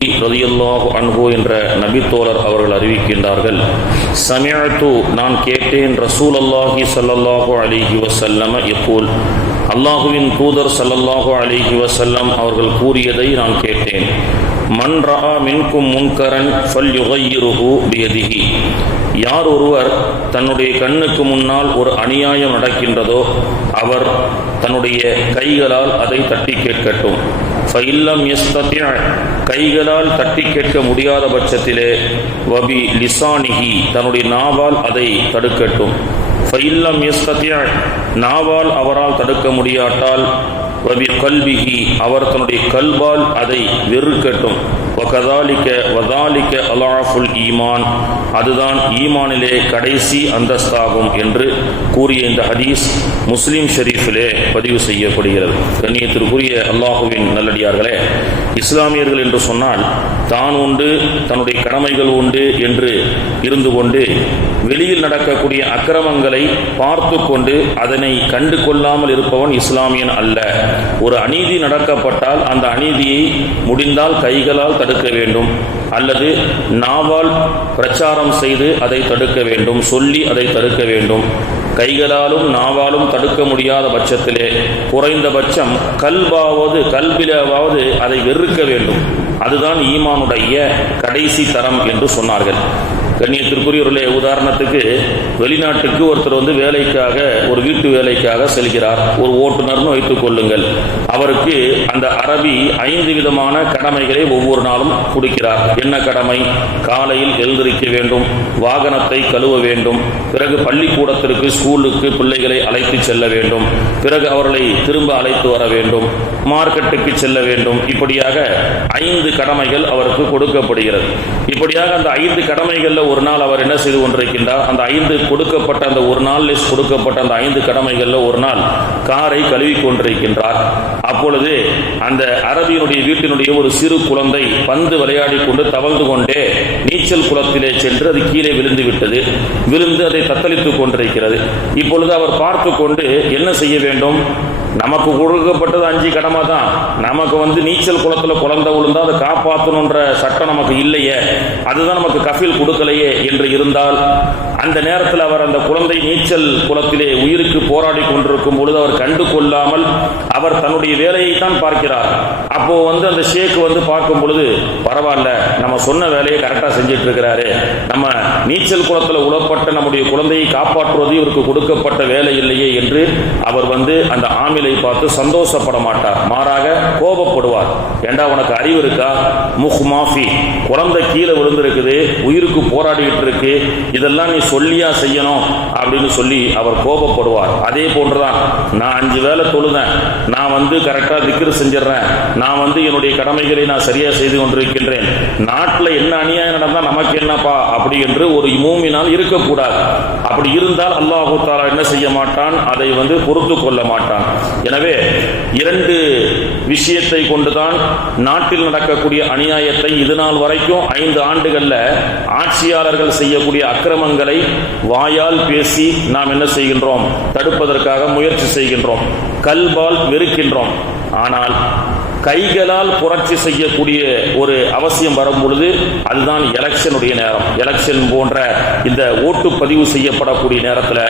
ரலியல்லாஹு அன்ஹு என்ற நபித்தோழர் அவர்கள் அறிவிக்கின்றார்கள், சமிஅத்து நான் கேட்டேன் ரசூலல்லாஹி ஸல்லல்லாஹு அலைஹி வஸல்லம் யகூல், அல்லாஹுவின் தூதர் ஸல்லல்லாஹு அலைஹி வஸல்லம் அவர்கள் கூறியதை நான் கேட்டேன். மன் ரஆ மின்கும் முன்கரன் ஃபல்யுகையிருஹு பியதிஹி, யார் ஒருவர் தன்னுடைய கண்ணுக்கு முன்னால் ஒரு அநியாயம் நடக்கின்றதோ அவர் தன்னுடைய கைகளால் அதை தட்டி கேட்கட்டும். ஃபஇல்லம் யஸ்ததி', கைகளால் தட்டி கேட்க முடியாத பட்சத்திலே வபி லிசானிஹி, தன்னுடைய நாவால் அதை தடுக்கட்டும். ஃபஇல்லம் யஸ்ததி', நாவால் அவரால் தடுக்க முடியாட்டால் வபி கல்பிஹி, அவர் தன்னுடைய கல்பால் அதை வெறுக்கட்டும். வகதாலிக வதாலிக அலாஃபுல் ஈமான், அதுதான் ஈமானிலே கடைசி அந்தஸ்தாகும் என்று கூறிய இந்த ஹதீஸ் முஸ்லிம் ஷெரீஃபிலே பதிவு செய்யப்படுகிறது. கண்ணியத்திற்குரிய அல்லாஹுவின் நல்லடியார்களே, இஸ்லாமியர்கள் என்று சொன்னால் தான் உண்டு, தன்னுடைய கடமைகள் உண்டு என்று இருந்து கொண்டு வெளியில் நடக்கக்கூடிய அக்கிரமங்களை பார்த்து கொண்டு அதனை கண்டு கொள்ளாமல் இருப்பவன் இஸ்லாமியன் அல்ல. ஒரு அநீதி நடக்கப்பட்டால் அந்த அநீதியை முடிந்தால் கைகளால் தடுக்க வேண்டும், அல்லது நாவால் பிரச்சாரம் செய்து அதை தடுக்க வேண்டும், சொல்லி அதை தடுக்க வேண்டும். கைகளாலும் நாவாலும் தடுக்க முடியாத பட்சத்திலே குறைந்தபட்சம் கல்பிலாவது அதை வெறுக்க வேண்டும். அதுதான் ஈமானுடைய கடைசி தரம் என்று சொன்னார்கள். கண்ணியத்திற்குரியவர்களே, உதாரணத்துக்கு வெளிநாட்டுக்கு ஒருத்தர் வேலைக்காக, ஒரு வீட்டு வேலைக்காக செல்கிறார். ஒரு ஓட்டுநர்னு வைத்துக் கொள்ளுங்கள். அவருக்கு அந்த அரபி 5 விதமான கடமைகளை ஒவ்வொரு நாளும் கொடுக்கிறார். என்ன கடமை? காலையில் எழுந்திருக்க வேண்டும், வாகனத்தை கழுவ வேண்டும், பிறகு பள்ளிக்கூடத்திற்கு ஸ்கூலுக்கு பிள்ளைகளை அழைத்து செல்ல வேண்டும், பிறகு அவர்களை திரும்ப அழைத்து வர வேண்டும், மார்க்கெட்டுக்கு செல்ல வேண்டும். இப்படியாக 5 கடமைகள் அவருக்கு கொடுக்கப்படுகிறது. இப்படியாக அந்த 5 கடமைகள் ஒரு நாள் அவர் என்ன செய்து கொண்டிருக்கின்றார்? அந்த 5 கொடுக்கப்பட்ட அந்த ஒரு நாள் லிஸ்ட் கொடுக்கப்பட்ட அந்த 5 கடமைகள்ல ஒரு நாள் காரை கழுவி கொண்டிருக்கின்றார். அப்பொழுது அந்த அரபியினுடைய வீட்டினுடைய ஒரு சிறு குழந்தை பந்து விளையாடி கொண்டு தவழ்ந்து கொண்டே நீச்சல் குளத்திலே சென்று அது கீழே விழுந்து விட்டது. விழுந்து அதை தத்தளித்துக் கொண்டிருக்கிறது. இப்பொழுது அவர் பார்த்து கொண்டு என்ன செய்ய வேண்டும்? நமக்கு கொடுக்கப்பட்டது 5 கடமை தான். நமக்கு நீச்சல் குளத்துல குழந்தை விழுந்தா அதை காப்பாற்றணுன்ற சட்டம் நமக்கு இல்லையே, அதுதான் நமக்கு கஃபீல் கொடுக்கலையே என்று இருந்தால், அந்த நேரத்தில் அவர் அந்த குழந்தை நீச்சல் குளத்திலே உயிருக்கு போராடி கொண்டிருக்கும் பொழுது அவர் கண்டு கொள்ளாமல் அவர் தன்னுடைய வேலையை தான் பார்க்கிறார். அப்போ அந்த ஷேக் பார்க்கும் பொழுது, பரவாயில்ல, நம்ம சொன்ன வேலையை கரெக்டா செஞ்சிட்டு இருக்கிறாரு, நம்ம நீச்சல் குளத்துல உளப்பட்ட நம்முடைய குழந்தையை காப்பாற்றுவது இவருக்கு கொடுக்கப்பட்ட வேலை இல்லையே என்று அவர் அந்த ஆமிலை பார்த்து சந்தோஷப்பட மாட்டார். மாறாக கோபப்படுவார். ஏண்டா, உனக்கு அறிவு இருக்கா? முஹ் மாஃபி, குழந்தை கீழே விழுந்திருக்குது, உயிருக்கு போராடிட்டு இருக்கு, இதெல்லாம் நீ சொல்லியா செய்யணும் அப்படின்னு சொல்லி அவர் கோபப்படுவார். அதே போன்றுதான், நான் 5 வேளை தொழுதேன், நான் கரெக்டா திக்ர் செஞ்சிடறேன், நான் என்னுடைய கடமைகளை நான் சரியா செய்து கொண்டிருக்கின்றேன், நாட்டில் என்ன அநியாயம் நடந்தா நமக்கு என்னப்பா அப்படி என்று ஒரு மூமினால் இருக்கக்கூடாது. அப்படி இருந்தால் அல்லாஹ் தஆலா என்ன செய்ய மாட்டான்? அதை பொறுத்து கொள்ள மாட்டான். எனவே 2 விஷயத்தை கொண்டுதான் நாட்டில் நடக்கக்கூடிய அநியாயத்தை இதுநாள் வரைக்கும் 5 ஆண்டுகள்ல ஆட்சியாளர்கள் செய்யக்கூடிய அக்கிரமங்களை வாயால் பேசி நாம் என்ன செய்கின்றோம்? தடுப்பதற்காக முயற்சி செய்கின்றோம், கல்பால் வெறுக்கின்றோம். ஆனால் கைகளால் புரட்சி செய்யக்கூடிய ஒரு அவசியம் வரும் பொழுது அதுதான் எலெக்ஷனுடைய நேரம். எலெக்ஷன் போன்ற இந்த ஓட்டு பதிவு செய்யப்படக்கூடிய நேரத்தில்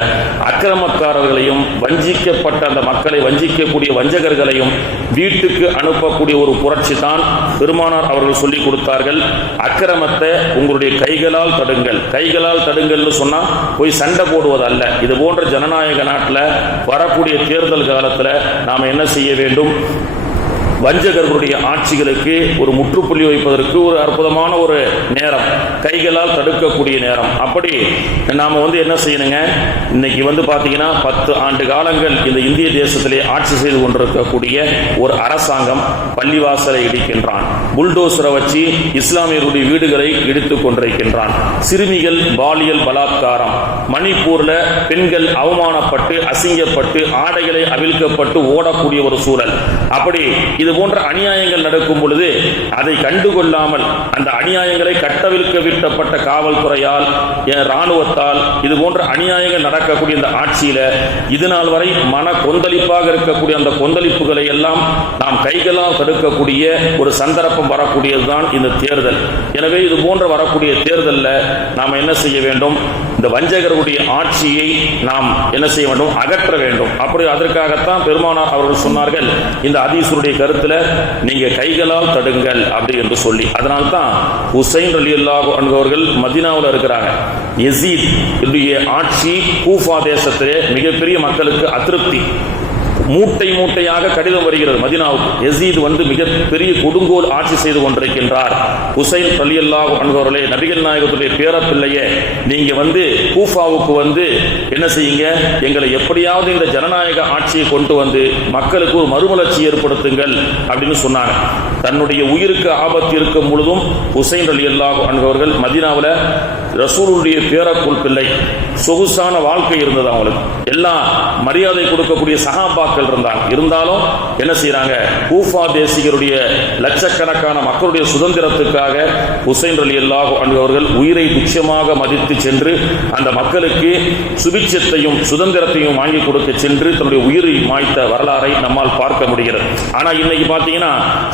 அக்கிரமக்காரர்களையும் வஞ்சிக்கப்பட்ட அந்த மக்களை வஞ்சிக்கக்கூடிய வஞ்சகர்களையும் வீட்டுக்கு அனுப்பக்கூடிய ஒரு புரட்சி தான் பெருமானார் அவர்கள் சொல்லிக் கொடுத்தார்கள். அக்கிரமத்தை உங்களுடைய கைகளால் தடுங்கள். கைகளால் தடுங்கள்னு சொன்னா போய் சண்டை போடுவது அல்ல. இது போன்ற ஜனநாயக நாட்டில் வரக்கூடிய தேர்தல் காலத்தில் நாம் என்ன செய்ய வேண்டும்? வஞ்சகர்களுடைய ஆட்சிகளுக்கு ஒரு முற்றுப்புள்ளி வைப்பதற்கு ஒரு அற்புதமான ஒரு நேரம், கைகளால் தடுக்கக்கூடிய நேரம். அப்படி நாம என்ன செய்யணுங்க? இன்னைக்கு பாத்தீங்கன்னா 10 ஆண்டு காலங்கள் இந்த இந்திய தேசத்திலே ஆட்சி செய்து கொண்டிருக்கக்கூடிய ஒரு அரசாங்கம் பள்ளிவாசலை இடிக்கின்றான், புல்டோசரை வச்சு இஸ்லாமியர்களுடைய வீடுகளை இடித்துக் கொண்டிருக்கின்றான், சிறுமிகள் பாலியல் பலாத்காரம், மணிப்பூர்ல பெண்கள் அவமானப்பட்டு அசிங்கப்பட்டு ஆடைகளை அவிழ்க்கப்பட்டு ஓடக்கூடிய ஒரு சூழல். அப்படி இது போன்ற அநியாயங்கள் நடக்கும் பொழுது அதை கண்டுகொள்ளாமல் அந்த அநியாயங்களை கட்டவிழ்க்க விட்டப்பட்ட காவல்துறையால், இராணுவத்தால் இது போன்ற அநியாயங்கள் நடக்கக்கூடிய இந்த ஆட்சியில இது நாள் வரை மன கொந்தளிப்பாக இருக்கக்கூடிய அந்த கொந்தளிப்புகளை எல்லாம் நாம் கைகளால் தடுக்கக்கூடிய ஒரு சந்தர்ப்பம் வரக்கூடியதுதான் இந்த தேர்தல். எனவே இது போன்ற வரக்கூடிய தேர்தலில் நாம் என்ன செய்ய வேண்டும்? இந்த வஞ்சகருடைய ஆட்சியை நாம் என்ன செய்ய வேண்டும்? அகற்ற வேண்டும். அப்படி அதற்காகத்தான் பெருமானார் அவர்கள் சொன்னார்கள், இந்த ஹதீஸுடைய கருத்துல நீங்க கைகளால் தடுங்கள் அப்படி என்று சொல்லி. அதனால்தான் ஹுசைன் ரலியல்லாஹு அன்ஹு அவர்கள் மதீனாவில் இருக்கிறாங்க. யஸீத் ஆட்சி கூஃபா தேசத்திலே மிகப்பெரிய மக்களுக்கு அதிருப்தி. மூட்டை மூட்டையாக கடிதம் வருகிறது மதீனாவுக்கு. யஸீத் மிகப்பெரிய கொடுங்கோல் ஆட்சி செய்து கொண்டிருக்கின்றார். ஹுசைன் ரலியல்லாஹு அன்ஹு அவர்களே, நபிகள் நாயகத்துடைய பேரப்பிள்ளையே, நீங்க கூஃபாவுக்கு என்ன செய்யுங்க? எங்களை எப்படியாவது இந்த ஜனநாயக ஆட்சியை கொண்டு வந்து மக்களுக்கு ஒரு மறுமலர்ச்சி ஏற்படுத்துங்கள் அப்படின்னு சொன்னாங்க. தன்னுடைய உயிருக்கு ஆபத்து இருக்கும் பொழுதும் ஹுசைன் ரலியல்லாஹு அன்ஹு அவர்கள் மதீனாவில் ரசூலுடைய பேரக்குள் பிள்ளை, சொகுசான வாழ்க்கை இருந்தது அவங்களுக்கு. எல்லாம் மரியாதை கொடுக்கக்கூடிய சஹாபாக்கள் இருந்தாலும் என்ன செய்யறாங்க? கூஃபா தேசிகருடைய லட்சக்கணக்கான மக்களுடைய சுதந்திரத்துக்காக ஹுசைன் ரலியல்லாஹு அன்ஹு அவர்கள் உயிரை துச்சமாக மதித்து சென்று அந்த மக்களுக்கு சுபிட்சத்தையும் சுதந்திரத்தையும் வாங்கி கொடுக்க சென்று தன்னுடைய உயிரை மாய்த்த வரலாறை நம்மால் பார்க்க முடிகிறது. ஆனா இன்னைக்கு பாத்தீங்கன்னா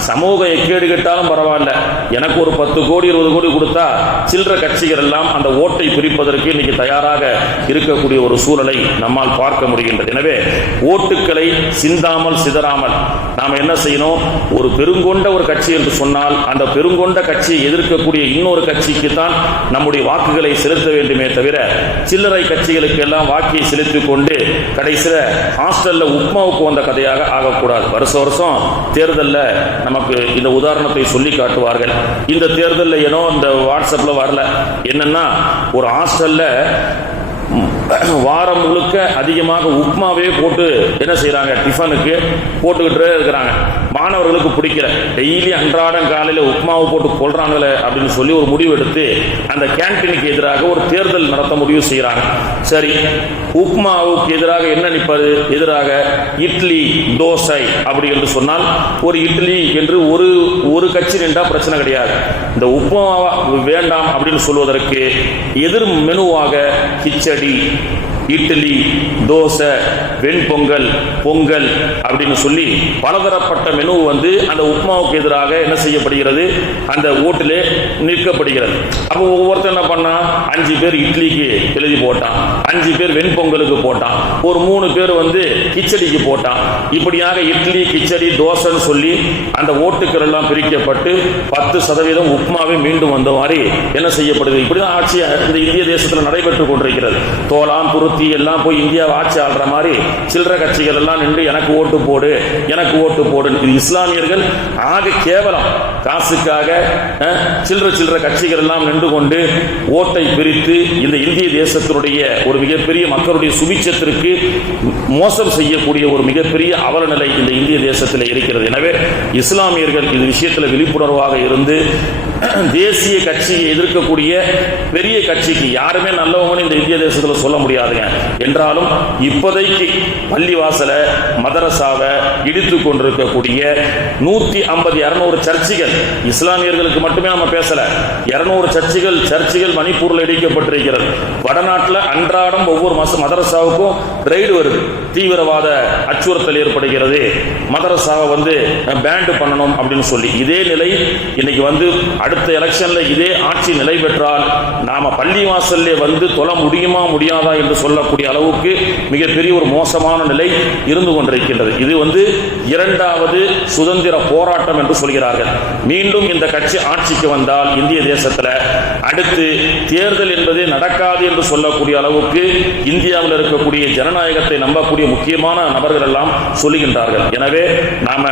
சமூக எக்கேடு கெட்டாலும் பரவாயில்ல, எனக்கு ஒரு 10 கோடி 20 கோடி கொடுத்தா சில்லற கட்சிகள் எல்லாம் அந்த ஓட்டை பிரிப்பதற்கு இன்னைக்கு தயாராக இருக்கக்கூடிய ஒரு சூழலை நம்மால் பார்க்க முடிகின்றது. எனவே ஓட்டுக்களை சிந்தாமல் சிதறாமல் நாம் என்ன செய்யணும்? ஒரு பெருங்கொண்ட ஒரு கட்சி என்று சொன்னால் அந்த பெருங்கொண்ட கட்சியை எதிர்க்கக்கூடிய இன்னொரு கட்சிக்கு தான் நம்முடைய வாக்குகளை செலுத்த வேண்டுமே தவிர சில்லறை கட்சிகளுக்கு எல்லாம் வாக்கியை செலுத்திக் கொண்டு கடைசியில் ஹாஸ்டல்ல உப்மாவுக்கு வந்த கதையாக ஆகக்கூடாது. வருஷம் தேர்தலில் நமக்கு இந்த உதாரணத்தை சொல்லி காட்டுவார்கள். இந்த தேர்தலில் ஏனோ இந்த வாட்ஸ்அப்ல வரல. என்னன்னா, ஒரு ஹாஸ்டல்ல வாரம் முழுக்க அதிகமாக உப்மாவே போட்டு என்ன செய்யறாங்க? டிஃபனுக்கு போட்டுக்கிட்டே இருக்கிறாங்க. மாணவர்களுக்கு பிடிக்கல. டெய்லி அன்றாடம் காலையில் உப்மாவை போட்டு கொள்றாங்களே அப்படின்னு சொல்லி ஒரு முடிவு எடுத்து அந்த கேன்டீனுக்கு எதிராக ஒரு தேர்தல் நடத்த முடிவு செய்யறாங்க. சரி, உப்மாவுக்கு எதிராக என்ன நிற்பது? எதிராக இட்லி தோசை அப்படி என்று சொன்னால் ஒரு இட்லி என்று ஒரு கட்சி நின்றா பிரச்சனை கிடையாது. இந்த உப்மா வேண்டாம் அப்படின்னு சொல்வதற்கு எதிர் மெனுவாக கிச்சடி, இட்லி, தோசை, வெண்பொங்கல், பொங்கல் அப்படின்னு சொல்லி பலதரப்பட்ட மெனு அந்த உப்மாவுக்கு எதிராக என்ன செய்யப்படுகிறது? அந்த ஓட்டிலே நிற்கப்படுகிறது. அப்போ ஒவ்வொருத்தர் என்ன பண்ணா? 5 பேர் இட்லிக்கு எழுதி போட்டான், 5 பேர் வெண்பொங்கலுக்கு போட்டான், ஒரு 3 பேர் கிச்சடிக்கு போட்டான். இப்படியாக இட்லி, கிச்சடி, தோசைன்னு சொல்லி அந்த ஓட்டுக்கள் எல்லாம் பிரிக்கப்பட்டு 10% உப்மாவே மீண்டும் வந்த மாதிரி என்ன செய்யப்படுது? இப்படிதான் ஆட்சி இந்த இந்திய தேசத்தில் நடைபெற்றுக் கொண்டிருக்கிறது. தோலாம் புருத்தி எல்லாம் போய் இந்தியாவை ஆட்சி ஆள்ற மாதிரி சில்லற கட்சிகள் எல்லாம் நின்று எனக்கு ஓட்டு போடு, எனக்கு ஓட்டு போடு. இது இஸ்லாமியர்கள் ஆக கேவலம். காசுக்காக சில்லற கட்சிகள் எல்லாம் நின்று கொண்டு ஓட்டை பிரித்து இந்த இந்திய தேசத்தினுடைய ஒரு மிகப்பெரிய மக்களுடைய சுபிட்சத்திற்கு மோசம் செய்யக்கூடிய ஒரு மிகப்பெரிய அவல நிலை இந்த இந்திய தேசத்தில் இருக்கிறது. எனவே இஸ்லாமியர்கள் இந்த விஷயத்தில் விழிப்புணர்வாக இருந்து தேசிய கட்சியை எதிர்க்கக்கூடிய பெரிய கட்சிக்கு யாருமே நல்லவங்க இந்த இந்திய தேசத்தில் சொல்ல முடியாதுங்க. என்றாலும் இப்போதைக்கு பள்ளிவாசல மதரசாவை இடித்துக் கொண்டிருக்கக்கூடிய 150-200 சர்ச்சுகள், இஸ்லாமியர்களுக்கு மட்டுமே நம்ம பேசல, 200 சர்ச்சுகள் மணிப்பூரில் இடிக்கப்பட்டிருக்கிறது. வடநாட்டில் அன்றாடம் ஒவ்வொரு மாசம் மதரசாவுக்கும் ரைடு வருது. தீவிரவாத அச்சுறுத்தல் ஏற்படுகிறது, மதரசாவை பேண்ட் பண்ணணும் அப்படின்னு சொல்லி. இதே நிலை இன்னைக்கு அடுத்த எலெக்ஷன்ல இதே ஆட்சி நிலை பெற்றால் நாம பள்ளிவாசல்ல தொழ முடியுமா முடியாதா என்று சொல்லக்கூடிய அளவுக்கு மிகப்பெரிய ஒரு மோசமான நிலை இருந்து கொண்டிருக்கின்றது. இது 2வது சுதந்திர போராட்டம் என்று சொல்கிறார்கள். மீண்டும் இந்த கட்சி ஆட்சிக்கு வந்தால் இந்திய தேசத்தில் அடுத்து தேர்தல் என்பது நடக்காது என்று சொல்லக்கூடிய அளவுக்கு இந்தியாவில் இருக்கக்கூடிய ஜனநாயகத்தை நம்பக்கூடிய முக்கியமான நபர்கள் எல்லாம் சொல்லுகின்றார்கள். எனவே நாம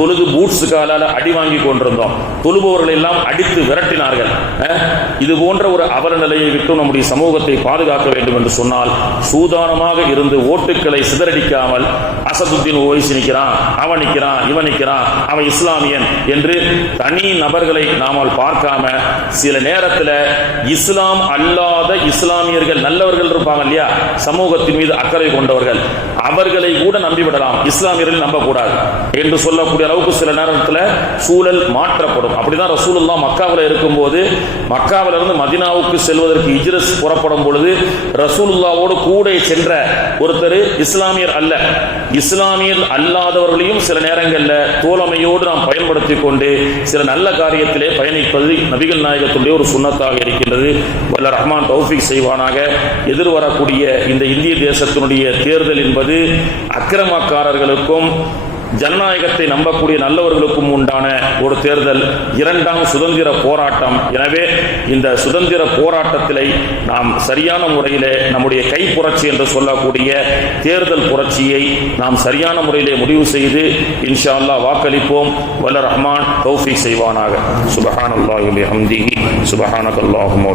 தொழுது பூட்ஸ் காலால அடி வாங்கி கொண்டிருந்தோம், தொழுபவர்கள் எல்லாம் அடித்து விரட்டினார்கள். இது போன்ற ஒரு அவல நிலையை விட்டு நம்முடைய சமூகத்தை பாதுகாக்க வேண்டும் என்று சொன்னால் சூதானமாக இருந்து ஓட்டுக்களை சிதறடிக்காமல் அசதுத்தீன் ஓய்சி நிற்கிறான், அவன் நிற்கிறான், இவன் நிற்கிறான், அவன் இஸ்லாமியன் என்று தனி நபர்களை நாமல் பார்க்காம சில நேரத்தில் இஸ்லாம் அல்லாத இஸ்லாமியர்கள் நல்லவர்கள் இருப்பாங்க இல்லையா, சமூகத்தின் மீது அக்கறை கொண்டவர்கள், அவர்களை கூட நம்பிவிடலாம், இஸ்லாமியர்கள் நம்பக்கூடாது என்று சொல்லக்கூடிய அளவுக்கு சில நேரத்தில் சூழல் மாற்றப்படும். அப்படிதான் ரசூலுல்லாஹ் மக்காவில் இருக்கும்போது, மக்காவிலிருந்து மதீனாவுக்கு செல்வதற்கு ஹிஜ்ரத் புறப்படும் பொழுது ரசூலுல்லாவோடு கூட சென்ற ஒருத்தர் இஸ்லாமியர் அல்ல, இஸ்லாமியர் அல்லாதவர்களையும் சில நேரங்களில் தோழமையோடு நாம் பயன்படுத்திக் கொண்டு சில நல்ல காரியத்திலே பயணிப்பது நபிகள் நாயகத்துடைய ஒரு சுன்னத்தாக இருக்கின்றது. வல்ல ரஹ்மான் தௌஃபீக் செய்வானாக. எதிர்வரக்கூடிய இந்த இந்திய தேசத்தினுடைய தேர்தல் என்பது அக்கிரமக்காரர்களுக்கும் ஜனநாயகத்தை நம்பக்கூடிய நல்லவர்களுக்கும் உண்டான ஒரு தேர்தல், இரண்டாம் சுதந்திர போராட்டம். எனவே இந்த சுதந்திர போராட்டத்திலே நாம் சரியான முறையிலே நம்முடைய கை புரட்சி என்று சொல்லக்கூடிய தேர்தல் புரட்சியை நாம் சரியான முறையிலே முடிவு செய்து இன்ஷா அல்லாஹ் வாக்களிப்போம். வல்ல ரஹ்மான் தௌஃபீக் செய்வானாக. சுப்ஹானல்லாஹி வ பிஹம்திஹி சுப்ஹானக்கல்லாஹும்ம